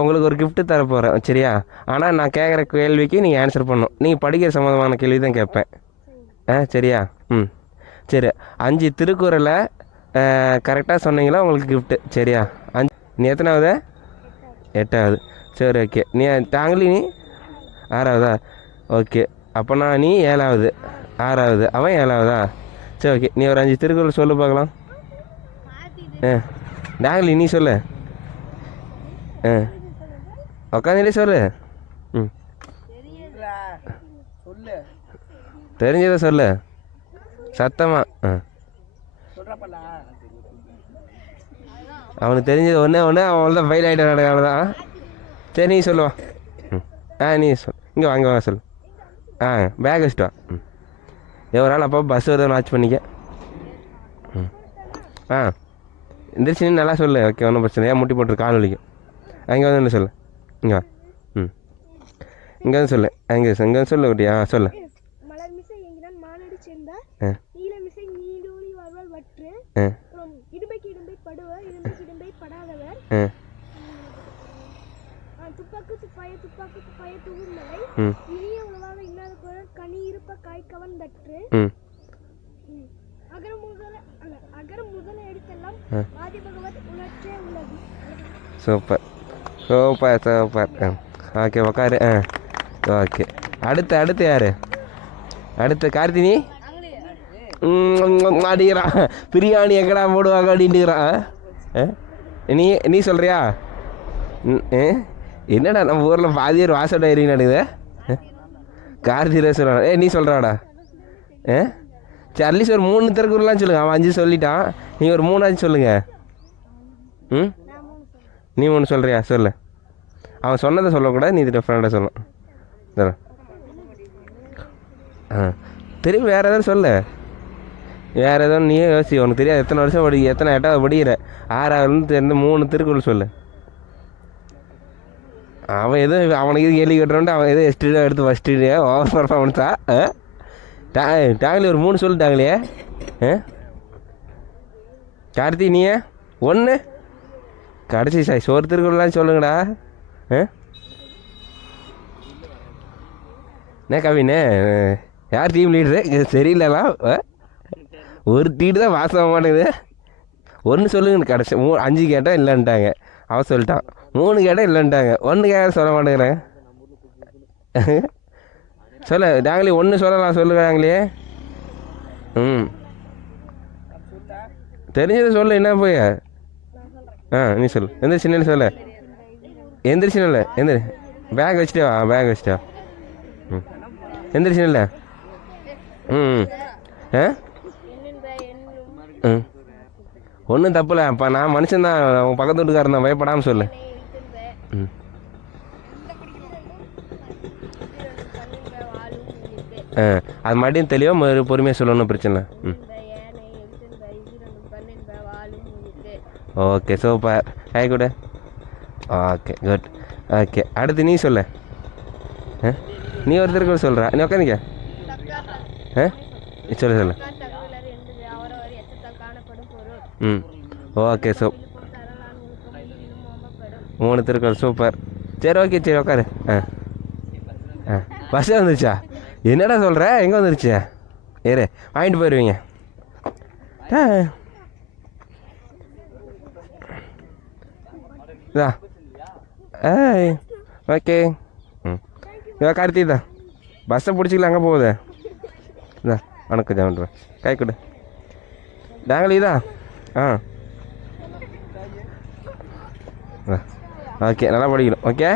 உங்களுக்கு ஒரு gift தர போகிறேன் சரியா? ஆனால் நான் கேட்குற கேள்விக்கு நீங்கள் ஆன்சர் பண்ணணும். நீங்கள் படிக்கிற சம்மந்தமான கேள்வி தான் கேட்பேன். சரியா? ம் சரி. 5 திருக்குறளை கரெக்டாக சொன்னீங்களா உங்களுக்கு கிஃப்ட்டு சரியா? நீ எத்தனாவது? 8வது. சரி ஓகே. தாங்களி நீ 6வதா? ஓகே. அப்போனா நீ 7வது. 6வது. அவன் 7வதா? சரி ஓகே. நீ ஒரு 5 திருக்குறள் சொல்லு பார்க்கலாம். டாங்கலி நீ சொல்லு. உக்காந்துட்டே சொல்லு. ம் தெரிஞ்சதை சொல்லு சத்தமா. அவனுக்கு தெரிஞ்சது ஒன்று அவன் தான் ஃபெயில் ஆகிட்டு அவ்வளோதான். சரி நீ சொல்லுவான். நீ சொல். இங்கே வாங்க சொல்லு. பேக் வச்சுட்டு வா. எவ்வளோ நாள் அப்போ பஸ் வருதுன்னு வாட்ச் பண்ணிக்க. எந்திரிச்சு நல்லா சொல்லு. ஓகே ஒன்றும் பிரச்சனை. ஏன் முட்டி போட்டுரு கால் வலிக்கும். இங்கே வந்து சொல்லு. இங்கே வா. இங்கே வந்து சொல்லு. இங்கே வந்து சொல்லு குட்டியா சொல்லு. Super super super. ஓகே உக்காரு. ஓகே அடுத்து யார்? அடுத்து கார்த்தினி மாட்டிக்கிறான். பிரியாணி எங்கடா போடுவாங்க அப்படின்ட்டுக்கிறான். நீ சொல்கிறியா? என்னடா நம்ம ஊரில் பாதி பேர் வாசோட ஏறி நடக்குது. கார்த்திகை சொல்கிறான். நீ சொல்கிறாடா? சரி அட்லீஸ்ட் ஒரு 3 திருக்குறள்லாம் சொல்லுங்கள். அவன் 5 சொல்லிட்டான். நீங்கள் ஒரு 3ஆச்சும் சொல்லுங்கள். நீ 3 சொல்கிறியா? சொல்லு. அவன் சொன்னதை சொல்லக்கூடாது. நீ டிஃப்ரெண்டாக சொல்லணும். சொல்ல திரும்பி வேறு எதாவது சொல்லு. வேறு எதுவும் நீயே யோசி. உனக்கு தெரியாது எத்தனை வருஷம் எத்தனை 8வது படிக்கிற. 6வதுலேருந்து தெரிந்து 3 திருக்குறள் சொல்லு. அவன் எதுவும் அவனுக்கு இது கேள்வி கட்டுறோன்ட்டு அவன் எதுவும் எஸ்டிடியோ எடுத்து ஃபஸ்ட்டு ஓவர் பர்ஃபார்மன்ஸா? டாங்கலி ஒரு 3 சொல்லிட்டாங்களே. கார்த்தி நீயே 1 கடைசி சாய் சோறு திருக்குறள்லாம் சொல்லுங்கடா. என்ன கவினே யார் டீம் லீடரு? சரியில்லாம். ஒரு டீட்டு தான் வாசமாக மாட்டேங்குது. 1 சொல்லுங்க. கடைசி 5 கேட்டால் இல்லைன்ட்டாங்க. அவன் சொல்லிட்டான். 3 கேட்டால் இல்லைன்ட்டாங்க. 1 கேட்டால் சொல்ல மாட்டேங்கிறேன். சொல்ல டாங்கலி 1 சொல்லலாம். சொல்லுறாங்களே. தெரிஞ்சதை சொல்லு. என்ன போய் நீ சொல்லு. எந்திரிச்சின்னு சொல்லு. எந்திரிச்சின்னு இல்லை. பேக் வச்சுட்டே வா. பேக் வச்சுட்டே வா. எந்திரிச்சின்னு இல்லை. ஒன்றும் தப்பில்லை. அப்போ நான் மனுஷன்தான். உன் பக்கத்து வீட்டுக்காரன் தான். பயப்படாமல் சொல்லு. அது மறுபடியும் தெளிவாக பொறுமையாக சொல்லணும். பிரச்சனை. Okay super. ஹாய் கூட. Okay good. ஓகே அடுத்து நீ சொல்லு. நீ ஒருத்தருக்கு சொல்கிறா. நீ உட்காந்துக்க. சொல்லு. Okay 3 Thirukkural super. சரி ஓகே சரி உட்காரு. பஸ்ஸே வந்துருச்சா? என்னடா சொல்கிற? எங்கே வந்துருச்சு? வாங்கிட்டு போயிடுவீங்க. ஓகே. கார்த்தி தான் பஸ்ஸை பிடிச்சிக்கலாம். அங்கே போகுது. வணக்கம் ஜாமன் கை கொடு. டாங்கலி தான். ஓகே நல்லா படிக்கணும். ஓகே